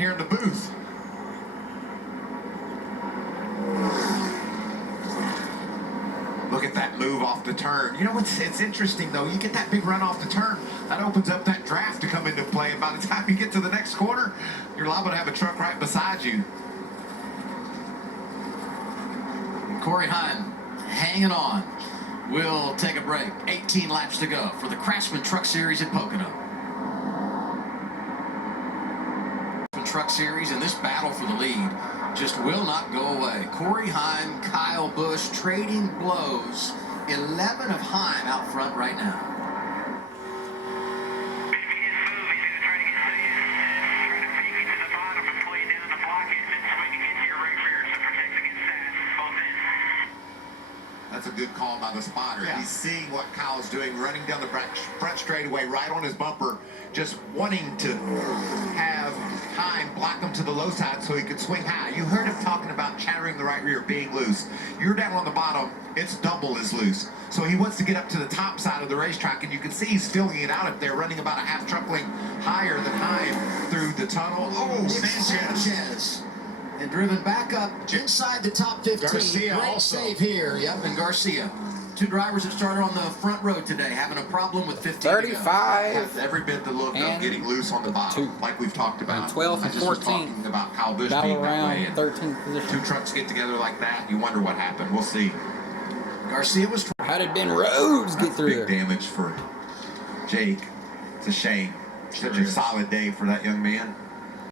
here in the booth. Look at that move off the turn. You know what's it's interesting though, you get that big run off the turn, that opens up that draft to come into play, and by the time you get to the next corner, you're liable to have a truck right beside you. Corey Heim hanging on. We'll take a break. 18 laps to go for the Craftsman Truck Series at Pocono. Truck Series, and this battle for the lead just will not go away. Corey Heim, Kyle Busch trading blows. 11 of Heim out front right now. That's a good call by the spotter. Yeah. He's seeing what Kyle's doing, running down the front straightaway right on his bumper, just wanting to have Heim block him to the low side so he could swing high. You heard him talking about chattering the right rear being loose. You're down on the bottom, it's double as loose. So he wants to get up to the top side of the racetrack, and you can see he's filling it out up there, running about a half truck length higher than Heim through the tunnel. Oh, Sanchez. And driven back up inside the top 15. Garcia Great also. save here. Yep, and Garcia. Two drivers that started on the front row today, having a problem with 15 35. Has every bit the look of getting loose on the bottom, like we've talked about. 12 and 14. Was talking about Kyle Busch being that way. 13th position. Two trucks get together like that, you wonder what happened. We'll see. Garcia was. How did Ben Rhodes get through big there? Damage for Jake. It's a shame. Such a solid day for that young man.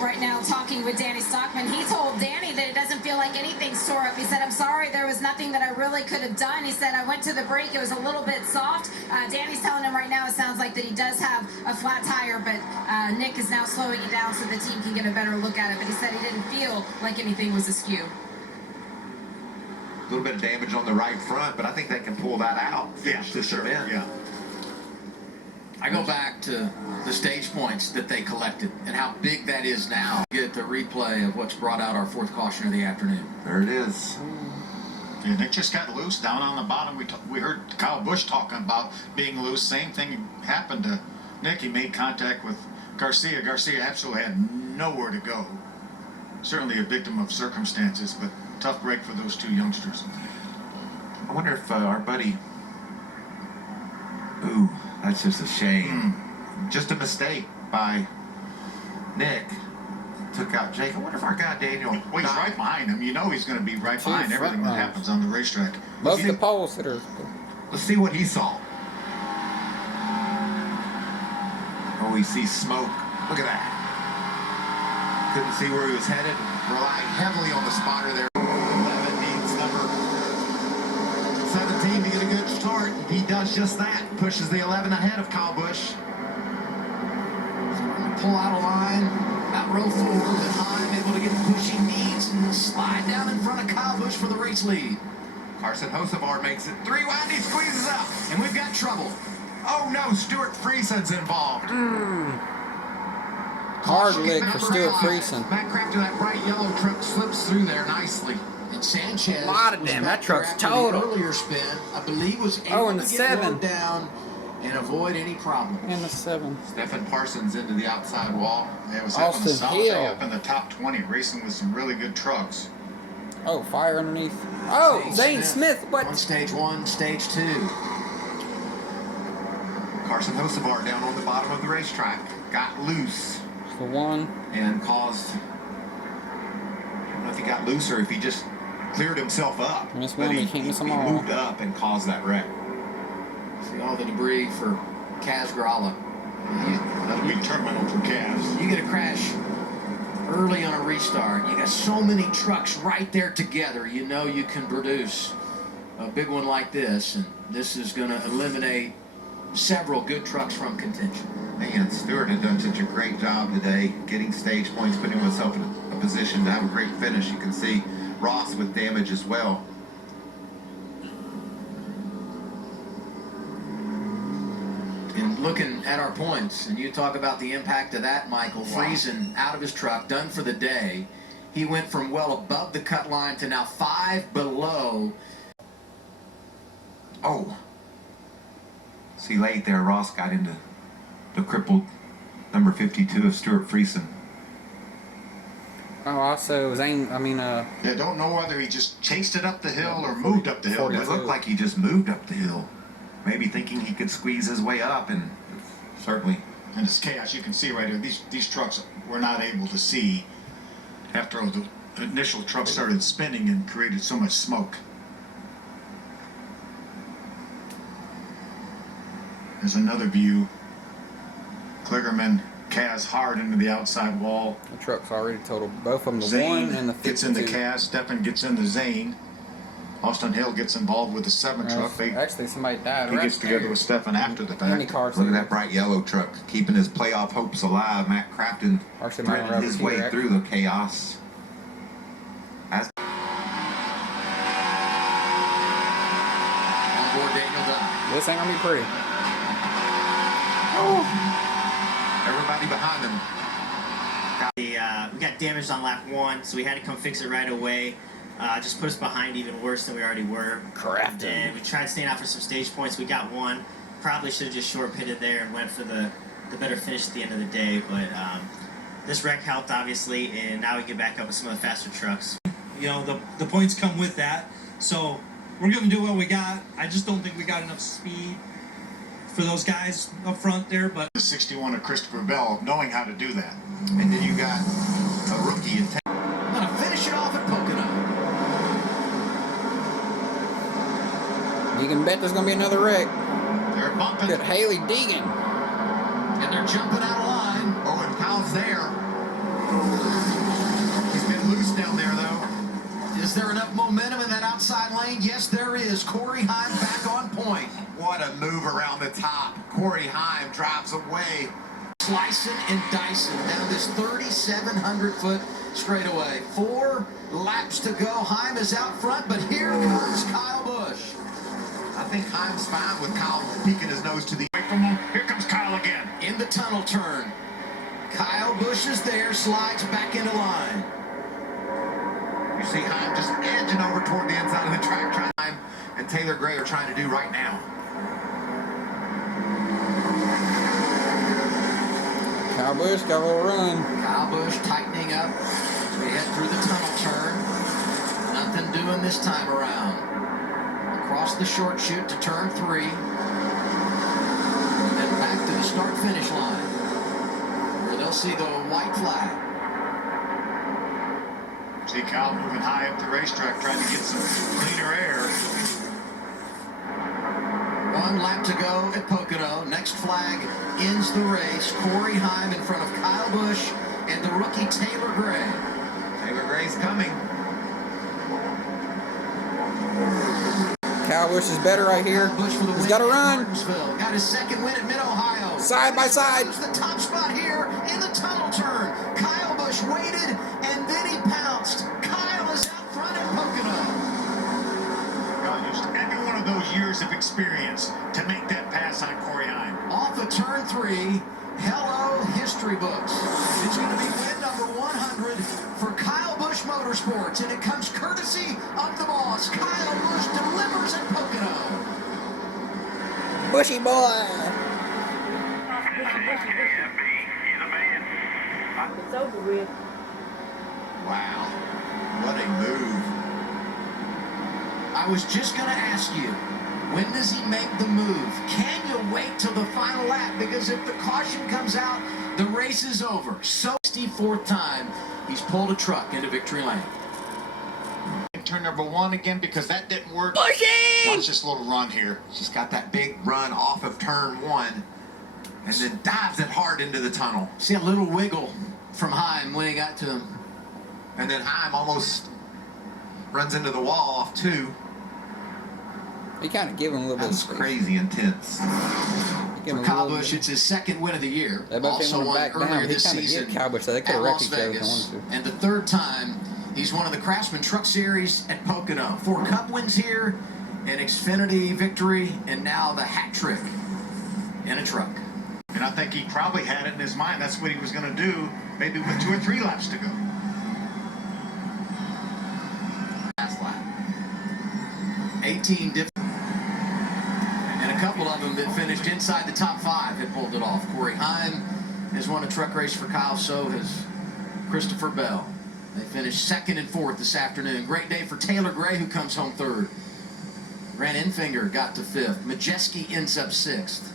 Right now, talking with Danny Stockman, he told Danny that it doesn't feel like anything's tore up. He said, I'm sorry, there was nothing that I really could have done. He said, I went to the brake, it was a little bit soft. Danny's telling him right now it sounds like that he does have a flat tire, but Nick is now slowing it down so the team can get a better look at it. But he said he didn't feel like anything was askew. A little bit of damage on the right front, but I think they can pull that out. Yeah, for sure. Yeah. I go back to the stage points that they collected and how big that is now. Get the replay of what's brought out our fourth caution of the afternoon. There it is. Yeah, Nick just got loose down on the bottom. We heard Kyle Busch talking about being loose. Same thing happened to Nick. He made contact with Garcia. Garcia absolutely had nowhere to go. Certainly a victim of circumstances, but tough break for those two youngsters. I wonder if our buddy... Ooh, that's just a shame. Just a mistake by Nick. Took out Jake. I wonder if our guy Daniel... Well, he's right behind him. You know he's going to be right behind everything that happens on the racetrack. Both the pole sitters. Let's see what he saw. Oh, we see smoke. Look at that. Couldn't see where he was headed. Relying heavily on the spotter there. 11 needs number 17 to get a good start. He does just that. Pushes the 11 ahead of Kyle Busch. Pull out a line, about row 4, and Heim able to get the push he needs and slide down in front of Kyle Busch for the race lead. Carson Hocevar makes it 3 wide. He squeezes up. And we've got trouble. Oh no, Stuart Friesen's involved. Hard lick for Stuart Friesen. Back crack to that bright yellow truck slips through there nicely. And Sanchez. A lot of damn, that truck's total. Earlier spin, I believe, was able to get low down and avoid any problem. And a 7. Stephen Parsons into the outside wall. Yeah, it was up on the south Hill. day, up in the top 20, racing with some really good trucks. Oh, fire underneath. Oh, Zane Smith. What? On stage 1, stage 2. Carson Hocevar down on the bottom of the racetrack. Got loose. The 1. And caused... I don't know if he got loose or if he just cleared himself up. Miss But one, he he can't miss them all. moved up and caused that wreck. See all the debris for Kaz Gralla. That'll be terminal for Cavs. You get a crash early on a restart. You got so many trucks right there together. You know you can produce a big one like this, and this is going to eliminate several good trucks from contention. Man, Stewart had done such a great job today getting stage points, putting himself in a position to have a great finish. You can see Ross with damage as well. And looking at our points, and you talk about the impact of that, Michael. Wow. Friesen out of his truck, done for the day. He went from well above the cut line to now 5 below. Oh. See, late there, Ross got into the crippled number 52 of Stuart Friesen. Oh, also Zane. Yeah, don't know whether he just chased it up the hill or moved up the hill. It looked like he just moved up the hill, maybe thinking he could squeeze his way up, and certainly. And it's chaos. You can see right here. These trucks were not able to see after the initial truck started spinning and created so much smoke. There's another view. Kligerman Kaz hard into the outside wall. The truck's already totaled. Both of them, the Zane 1 and the 52. gets into Kaz. Steffen gets into Zane. Austin Hill gets involved with the 7 truck. Actually, somebody died. He right gets together there. with Steffen after the Many fact. cars. Look at that bright yellow truck, keeping his playoff hopes alive. Matt Crafton Actually, threading his way through the chaos. On board Daniel Dye. This ain't gonna be pretty. Everybody behind him. We got damaged on lap 1, so we had to come fix it right away. Just put us behind even worse than we already were. Crafton. And we tried staying out for some stage points. We got 1. Probably should have just short pitted there and went for the better finish at the end of the day. But this wreck helped, obviously, and now we get back up with some of the faster trucks. You know, the points come with that. So we're going to do what we got. I just don't think we got enough speed for those guys up front there. But The 61 of Christopher Bell knowing how to do that. And then you got a rookie in I'm going to finish it off at Pocono. You can bet there's gonna be another wreck. They're bumping. Look at Haley Deegan. And they're jumping out of line. Oh, and Kyle's there. He's been loose down there, though. Is there enough momentum in that outside lane? Yes, there is. Corey Heim back on point. What a move around the top. Corey Heim drives away. Slicing and dicing down this 3,700-foot straightaway. 4 laps to go. Heim is out front, but here comes Kyle Busch. I think Heim's fine with Kyle peeking his nose to the... Away from him. Here comes Kyle again. In the tunnel turn. Kyle Busch is there, slides back into line. You see Heim just edging over toward the inside of the track. Heim and Taylor Gray are trying to do right now. Kyle Busch got a little run. Kyle Busch tightening up as we head through the tunnel turn. Nothing doing this time around. Across the short chute to turn 3. And then back to the start-finish line, where they'll see the white flag. See Kyle moving high up the racetrack trying to get some cleaner air. 1 lap to go at Pocono. Next flag ends the race. Corey Heim in front of Kyle Busch and the rookie Taylor Gray. Taylor Gray's coming. Kyle Busch is better right here. Busch for the He's win got to at run. Martinsville. Got his second win at Mid-Ohio. Side by side. He's the top spot here in the tunnel turn. Kyle Busch waited and then he pounced. Kyle is out front at Pocono. God used every one of those years of experience to make that pass on Corey Heim. Off of turn 3. Hello, history books. It's going to be win number 100 for Kyle Busch Motorsports, and it comes courtesy of the boss. Kyle Busch delivers at Pocono. Bushy boy. It's over with. Wow. What a move. I was just going to ask you, when does he make the move? Can you wait till the final lap? Because if the caution comes out, the race is over. So, 64th time, he's pulled a truck into victory lane. Turn number 1 again because that didn't work. Bushy! Watch this little run here. She's got that big run off of turn 1 and then dives it hard into the tunnel. See a little wiggle from Heim when he got to him. And then Heim almost runs into the wall off 2. He kind of gave him a little bit of That's space. crazy intense. Give him For a Kyle little Busch, bit. it's his second win of the year. They both Also didn't won want to back earlier down. He this kind of season did Kyle Busch, so they could at have wrecked Las each other if they Vegas. wanted to. And the 3rd time, he's won of the Craftsman Truck Series at Pocono. 4 Cup wins here, an Xfinity victory, and now the hat trick in a truck. And I think he probably had it in his mind. That's what he was going to do, maybe with 2 or 3 laps to go. Last lap. 18 different. And a couple of them that finished inside the top 5 had pulled it off. Corey Heim has won a truck race for Kyle, so has Christopher Bell. They finished second and fourth this afternoon. Great day for Taylor Gray, who comes home third. Grant Enfinger got to fifth. Majeski ends up sixth.